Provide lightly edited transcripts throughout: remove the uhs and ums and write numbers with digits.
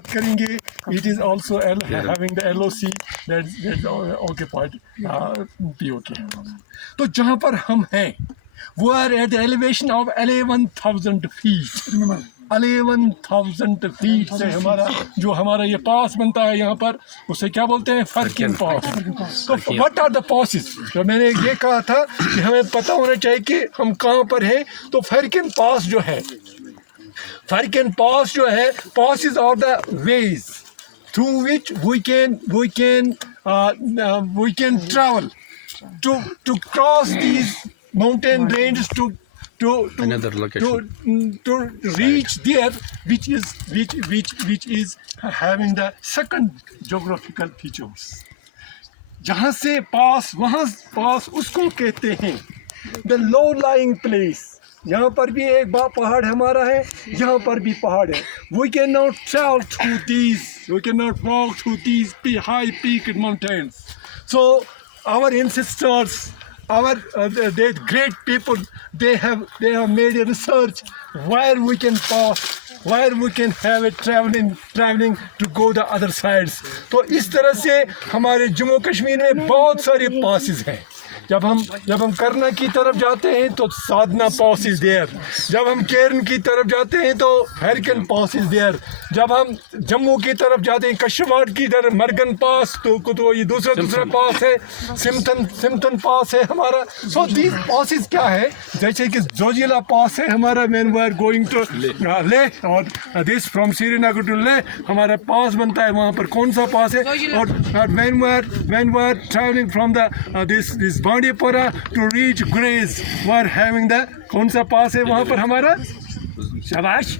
बात करेंगे, it is also having the LOC that's occupied POK. तो जहाँ पर हम हैं वो are at the elevation of 11,000 feet. 11,000 feet से हमारा ये पास बनता है यहाँ पर, उसे क्या बोलते हैं, फर्किन पास. तो what are the passes? तो मैंने ये कहा था कि हमें पता होना चाहिए कि हम कहाँ पर हैं. तो फर्किन पास जो है, फर्किन पास जो है, passes are the ways through which we can travel to cross these mountain ranges to another location, to reach there, which is having the second geographical features. जहाँ से पास, वहाँ पास उसको कहते हैं the low lying place. यहाँ पर भी एक पहाड़ हमारा है, यहाँ पर भी पहाड़ है. We cannot travel through these, we cannot walk through these high peaked mountains. So our ancestors, they great people, they have made a research where we can pass, where we can have a traveling to go the other sides. तो इस तरह से हमारे जम्मू कश्मीर में बहुत सारे passes हैं. जब हम करना की तरफ जाते हैं तो साधना पास इज देयर. जब हम केरन की तरफ जाते हैं तो फर्किन पास इज देयर. जब हम जम्मू की तरफ जाते हैं, कश्मीर की तरफ मरगन पास, तो ये दूसरा पास है, सिमटन पास है हमारा. सो दीज पासेस क्या है, जैसे कि जोजिला पास है हमारा, when we are going to Leh, और दिस फ्रॉम श्रीनगर टू ले हमारा पास बनता है. वहाँ पर कौन सा पास है? और when we are travelling from the this Bandipora to reach Gurez, we are having the कौन सा पास है वहाँ पर हमारा? शाबाश.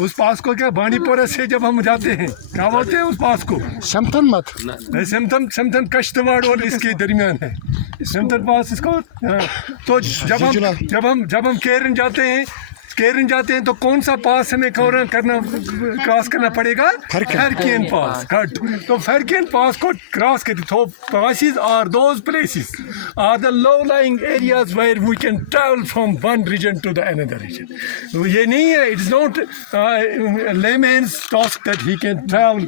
उस पास को क्या, बांडीपुरा से जब हम जाते हैं क्या बोलते हैं उस पास को? समथन कश्तवाड़ और इसके दरमियान है समथन पास इसको. तो जब हम केरन जाते हैं तो कौन सा पास हमें क्रॉस करना पड़ेगा? फर्किन पास. तो फर्किन पास को क्रॉस करते, तो passes are those places are the low lying areas where we can travel from one region to the another region. ये नहीं है, it is not layman's task that he can travel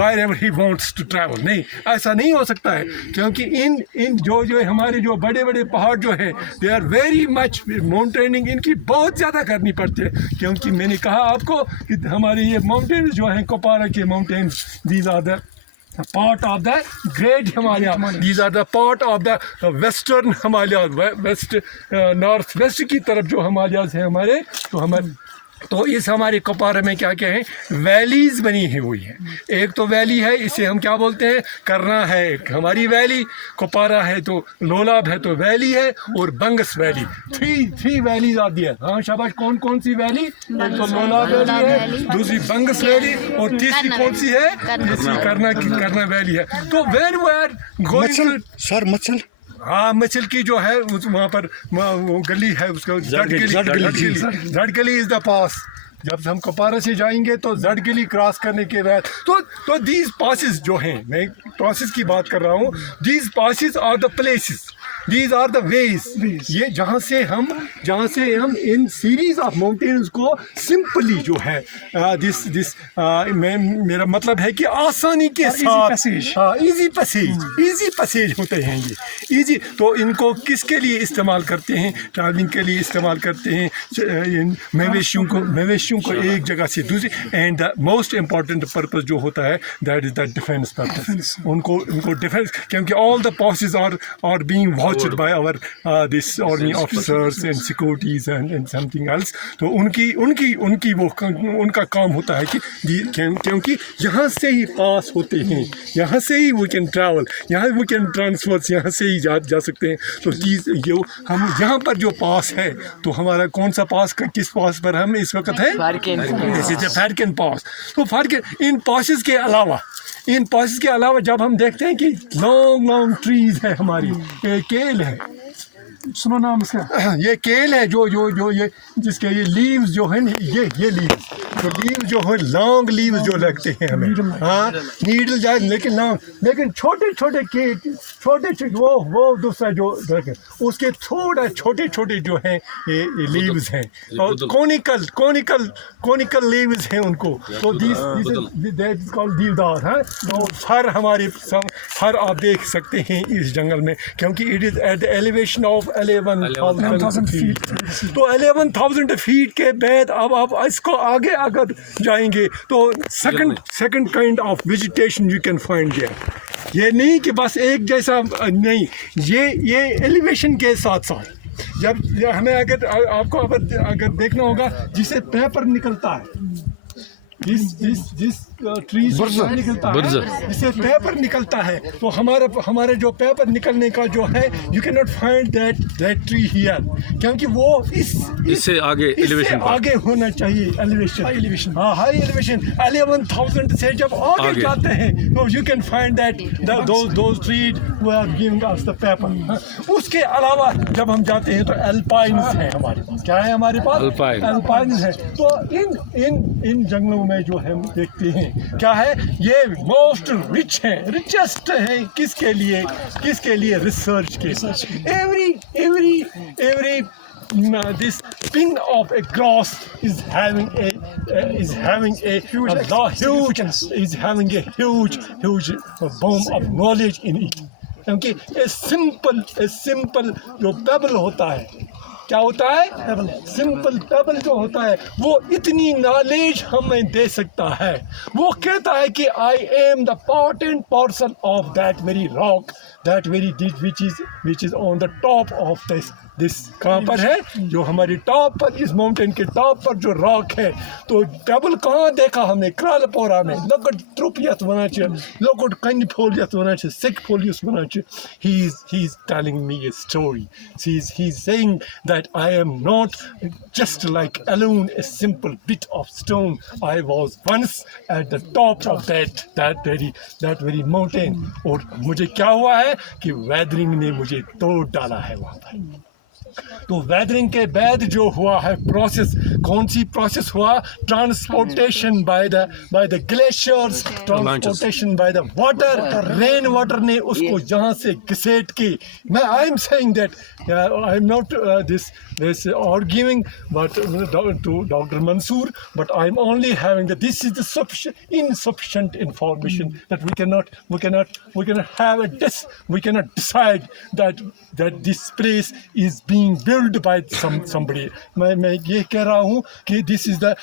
wherever he wants to travel. नहीं, ऐसा नहीं हो सकता है, क्योंकि इन जो हमारे जो बड़े पहाड़ जो है, they are very much mountaining, इनकी बहुत ज़्यादा करनी पड़ती है. क्योंकि मैंने कहा आपको कि हमारे ये माउंटेन्स जो हैं, कोपारा के mountains, these are the part of the great Himalaya, these are the part of the western Himalaya, north west की तरफ जो हिमालयाज हैं हमारे, तो इस हमारे कोपारा में क्या है, वैलीज बनी हुई है. एक तो वैली है, इसे हम क्या बोलते हैं, करना है एक हमारी वैली, कोपारा है तो लोलाब है तो वैली है, और बंगस वैली. थ्री वैलीज आती है. हाँ शाबाश. कौन सी वैली? एक तो लोलाब वैली है, दूसरी बंगस वैली, और तीसरी कौन सी है? तीसरी करना वैली है. तो व्हेन वी आर गोइंग, हाँ, मचल की जो है वहाँ पर वो गली है, उसका जड़ गली इज द पास. जब हम कोपारा से जाएंगे तो जड़ गली क्रॉस करने के बाद तो दीज पासेस जो हैं, मैं पासेस की बात कर रहा हूँ, these passes are the places, these are the ways. ये जहाँ से हम इन सीरीज ऑफ माउंटेन्स को सिंपली जो है मेरा मतलब है कि आसानी के साथ इजी पैसेज होते हैं ये इजी. तो इनको किसके लिए इस्तेमाल करते हैं? ट्रैवलिंग के लिए इस्तेमाल करते हैं, इन मवेशियों को एक जगह से दूसरी. And the most important purpose जो होता है, that is the defence purpose. उनको डिफेंस, क्योंकि all the passes are being watched by our this army officers and securities and something else. तो उनकी वो उनका काम होता है कि क्योंकि यहाँ से ही पास होते हैं, यहाँ से ही we can travel, यहाँ we can transfer, यहाँ से ही जा सकते हैं. तो हम यहाँ पर जो पास है, तो हमारा कौन सा पास, किस पास पर हम इस वक्त है? फर्किन पास. तो फर्किन इन पासेस के अलावा जब हम देखते हैं कि लॉन्ग ट्रीज है हमारी, केल है, सुनो नाम इसका, ये केल है जो ये जिसके ये लीव्स जो है, ये लीव्स तो लीव जो है लॉन्ग लीव जो लगते हैं हमें, हाँ नीडल जाए लेकिन लॉन्ग, लेकिन छोटे छोटे के छोटे वो दूसरा जो उसके थोड़ा छोटे छोटे जो हैं ये लीव्स हैं और कोनिकल लीव्स हैं उनको, तो दिस कॉल्ड देवदार। हाँ तो फर हमारे फर आप देख सकते हैं इस जंगल में, क्योंकि it is at the elevation of 11,000 feet. तो 11,000 फीट के बाद अब आप इसको आगे अगर जाएंगे तो second kind of vegetation you can find there. ये नहीं कि बस एक जैसा नहीं, ये एलिवेशन के साथ साथ जब हमें आपको अगर देखना होगा जिसे पेपर निकलता है, जिस ट्री से निकलता है, जिससे पेपर निकलता है, तो हमारे जो पेपर निकलने का जो है you can not find that tree here, क्योंकि वो इससे आगे होना चाहिए एलिवेशन, हाँ हाई एलिवेशन 11,000 से जब आगे जाते हैं तो you can find that those trees who are giving us the paper. उसके अलावा जब हम जाते हैं तो एल्पाइन्स है हमारे पास, क्या है हमारे पास एल्पाइन्स है। तो इन जंगलों में जो हम देखते हैं क्या है, ये मोस्ट रिच है, रिचेस्ट है किसके लिए रिसर्च के। Every this pin of a grass is having a huge bomb of knowledge in it, क्योंकि a simple जो पेबल होता है, क्या होता है सिंपल पेबल जो होता है वो इतनी नॉलेज हमें दे सकता है। वो कहता है कि I am the part and parcel of that very rock, that very which is on the top of this कहाँ पर है, जो हमारी टॉप पर, इस माउंटेन के टॉप पर जो रॉक है। तो पेबल कहाँ देखा हमने, क्रालपोरा में लकड़ त्रुपियत वना लकड़ कन फोलियत वना सिक फोलियस वना। he is telling me a story, he's saying that I am not just like alone a simple bit of stone, I was once at the top of that very mountain। और मुझे क्या हुआ है कि वेदरिंग ने मुझे तोड़ डाला है वहाँ पर। तो वेदरिंग के बाद जो हुआ है प्रोसेस, कौन सी प्रोसेस हुआ, transportation by the glaciers, transportation by the water, rain water ने उसको यहाँ से घसीट के। मैं I am saying that I am not this arguing but to Dr. Mansoor, but I am only having that this is the insufficient information that we cannot have we cannot decide that this place is being built by somebody। मैं ये कह रहा हूँ कि this is the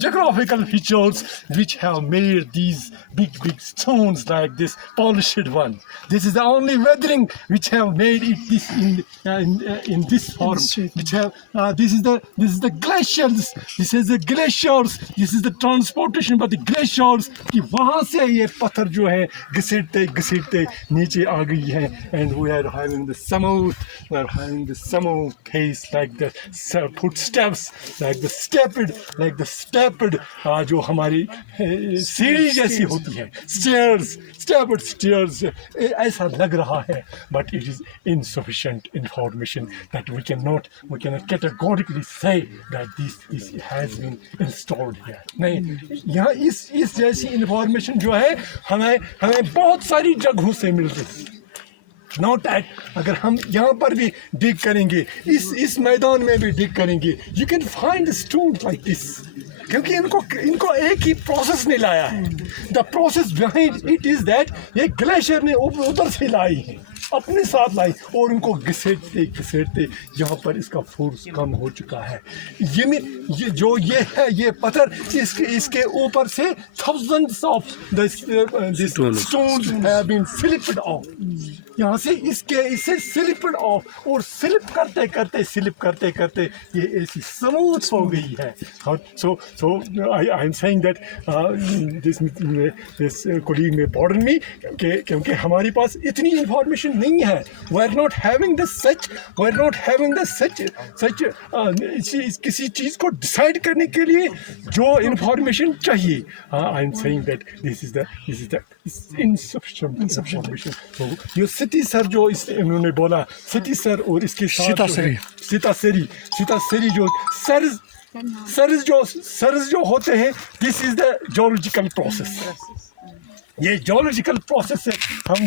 geographical features which have made these big stones like this polished one। This is the only weathering which have made it this in this form, which have this is the glaciers, this is the transportation by the glaciers, कि वहाँ से ये पत्थर जो है घसीटते नीचे आ गई है। and we are having the smooth pace like the footsteps, like the stepped जो हमारी सीढ़ी जैसी होती है, stairs ऐसा लग रहा है। but it is insufficient information that we cannot categorically say that this has been installed here। नहीं, यहाँ इस जैसी इंफॉर्मेशन जो है हमें बहुत सारी जगहों से मिल रही है। नॉट दैट अगर हम यहाँ पर भी डिग करेंगे, इस मैदान में भी डिग करेंगे, you can find stone like this, क्योंकि इनको एक ही प्रोसेस ने लाया है। The process behind it is that ये ग्लेशियर ने उधर से लाई है, अपने साथ लाई, और उनको घसीटते यहाँ पर इसका फोर्स कम हो चुका है। ये पत्थर इसके ऊपर से thousands of these stones have been slipped off। यहाँ से इससे स्लिप्ड ऑफ, और स्लिप करते करते ये ऐसी स्मूथ हो गई है। so I am saying that this colleague may pardon me, क्योंकि हमारे पास इतनी इंफॉर्मेशन नहीं है। we are not having the such किसी चीज़ को डिसाइड करने के लिए जो इंफॉर्मेशन चाहिए। I am saying that this is the insufficient information। तो ये सिटी सर जो इन्होंने बोला, सिटी सर और इसके साथ सीता सेरी जो सर्ज जो होते हैं, this is the zoological process. ये जोलॉजिकल प्रोसेस है। हम